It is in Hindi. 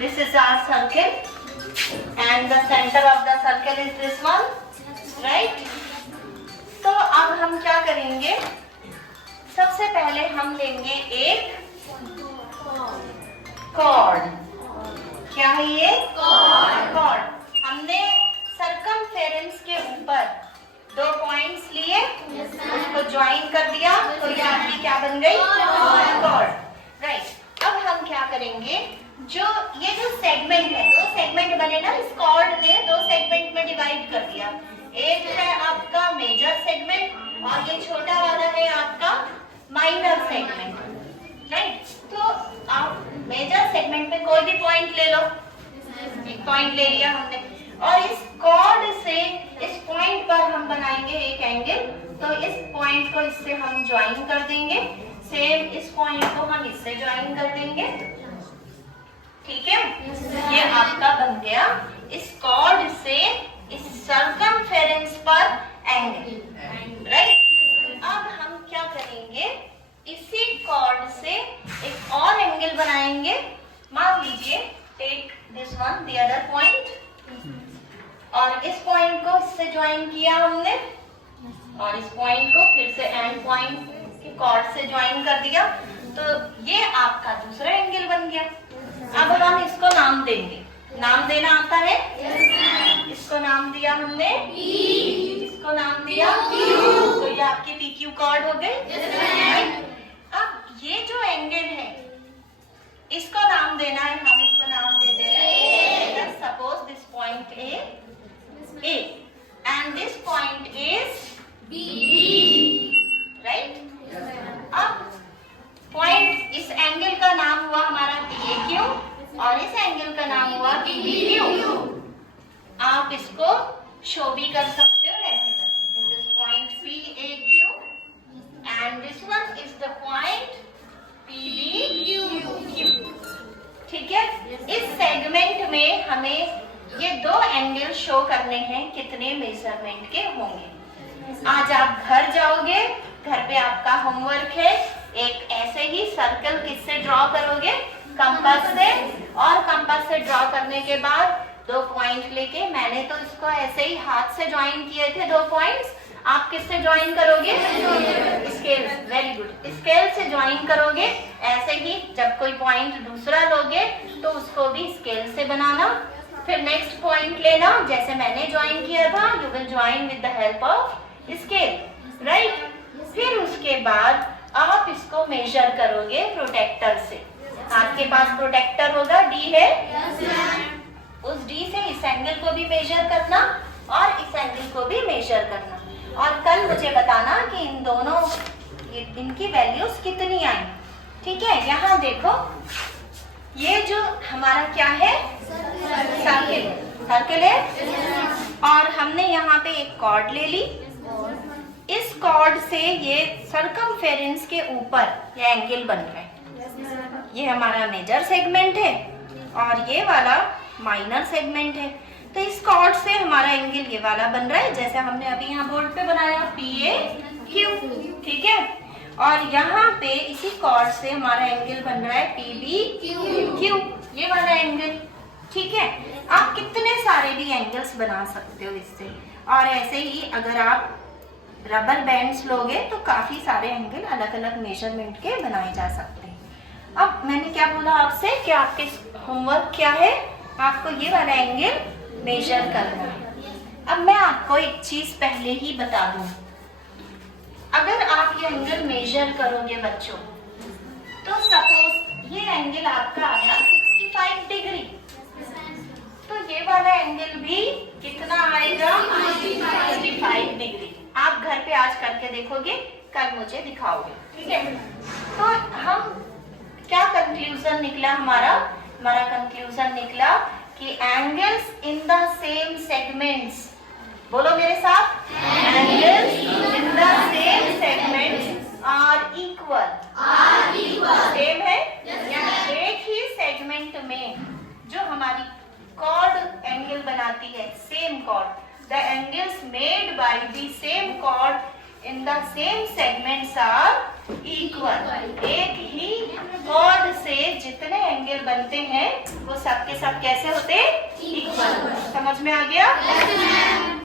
This is our circle and the center of the circle is this one, right? तो अब हम क्या करेंगे, सबसे पहले हम लेंगे एक कॉर्ड। क्या है ये? कॉर्ड। हमने सरकमफेरेंस के ऊपर 2 पॉइंट्स लिए, उसको ज्वाइन कर दिया, तो ये आपकी क्या बन गई? Chord, right. अब हम क्या करेंगे, ये जो सेगमेंट है, 2 सेगमेंट बने ना, इस कॉर्ड ने 2 सेगमेंट में डिवाइड कर दिया। एक है आपका मेजर सेगमेंट और ये छोटा वाला है आपका माइनर सेगमेंट, राइट। तो आप मेजर सेगमेंट में कोई भी पॉइंट ले लो, एक पॉइंट ले लिया हमने, और इस कॉर्ड से इस पॉइंट पर हम बनाएंगे एक एंगल। तो इस पॉइंट को इससे हम ज्वाइन कर देंगे, सेम इस पॉइंट को हम इससे ज्वाइन कर देंगे, ठीक है। ये आपका बन गया इस कॉर्ड से इस सरकमफेरेंस पर एंगल, राइट। अब हम क्या करेंगे, इसी कॉर्ड से एक और एंगल बनाएंगे। मान लीजिए take this one, the other point, और इस पॉइंट को इससे ज्वाइन किया हमने, और इस पॉइंट को फिर से एंड पॉइंट के कॉर्ड से ज्वाइन कर दिया, तो ये आपका दूसरा एंगल बन गया। अब हम इसको नाम देंगे, नाम देना आता है? इसको नाम दिया हमने P, इसको नाम दिया Q, तो ये आपकी PQ कॉर्ड हो गई। अब ये जो एंगल है, इसको नाम देना है, हम इसको नाम दे दे रहे हैं। Suppose this point A and this point is B, right? अब पॉइंट, इस एंगल का नाम हुआ हमारा PAQ और इस एंगल का नाम हुआ PBQ। आप इसको शो भी कर सकते हो ऐसे करके, this is point PAQ and this one is the point PBQ, ठीक है। इस सेगमेंट में हमें ये 2 एंगल शो करने हैं, कितने मेजरमेंट के होंगे। आज आप घर जाओगे, घर पे आपका होमवर्क है, एक ऐसे ही सर्कल किससे ड्रॉ करोगे, कंपास से, और कंपास से ड्रॉ करने के बाद 2 पॉइंट लेके, मैंने तो इसको ऐसे ही हाथ से ज्वाइन किए थे 2 पॉइंट्स, आप किससे ज्वाइन करोगे? स्केल, वेरी गुड, स्केल से ज्वाइन करोगे। ऐसे ही जब कोई पॉइंट दूसरा लोगे तो उसको भी स्केल से बनाना, फिर नेक्स्ट पॉइंट लेना, जैसे मैंने ज्वाइन किया था, you will join with the help of scale, right. फिर उसके बाद आप इसको मेजर करोगे प्रोटेक्टर से। आपके पास प्रोटेक्टर होगा, D है, उस D से इस एंगल को भी मेजर करना और इस एंगल को भी मेजर करना, और कल मुझे बताना कि इन दोनों इनकी वैल्यूज कितनी आई, ठीक है। यहाँ देखो, ये जो हमारा क्या है, सर्कल है, और हमने यहाँ पे एक कॉर्ड ले ली, इस कॉर्ड से ये सरकमफेरेंस के ऊपर ये एंगल बन रहा है। ये हमारा मेजर सेगमेंट है और ये वाला माइनर सेगमेंट है, तो इस कॉर्ड से हमारा एंगल ये वाला बन रहा है, जैसे हमने अभी यहाँ बोर्ड पे बनाया PAQ, ठीक है। और यहाँ पे इसी कॉर्ड से हमारा एंगल बन रहा है PBQ, ये वाला एंगल, ठीक है। आप कितने सारे भी एंगल्स बना सकते हो इससे, और ऐसे ही अगर आप रबर बैंड्स लोगे तो काफी सारे एंगल अलग अलग मेजरमेंट के बनाए जा सकते हैं। अब मैंने क्या बोला आपसे कि आपके होमवर्क क्या है, आपको ये वाला एंगल मेजर करना है। अब मैं आपको एक चीज पहले ही बता दूं, अगर आप ये एंगल मेजर करोगे बच्चों, तो सपोज ये एंगल आपका आया 65 डिग्री, तो ये वाला एंगल भी कितना आएगा, 65 डिग्री। आप घर पे आज करके देखोगे, कल मुझे दिखाओगे, ठीक है। तो हम क्या कंक्लूजन निकला हमारा कंक्लूजन निकला कि angles in the same segments, बोलो मेरे साथ, angles in the same segments are equal, same है, एक ही सेगमेंट में जो हमारी कॉर्ड एंगल बनाती है, same chord, the angles made by the same chord in the same segments are equal. एक ही कॉर्ड से जितने एंगल बनते हैं वो सब के सब कैसे होते हैं? इक्वल। समझ में आ गया?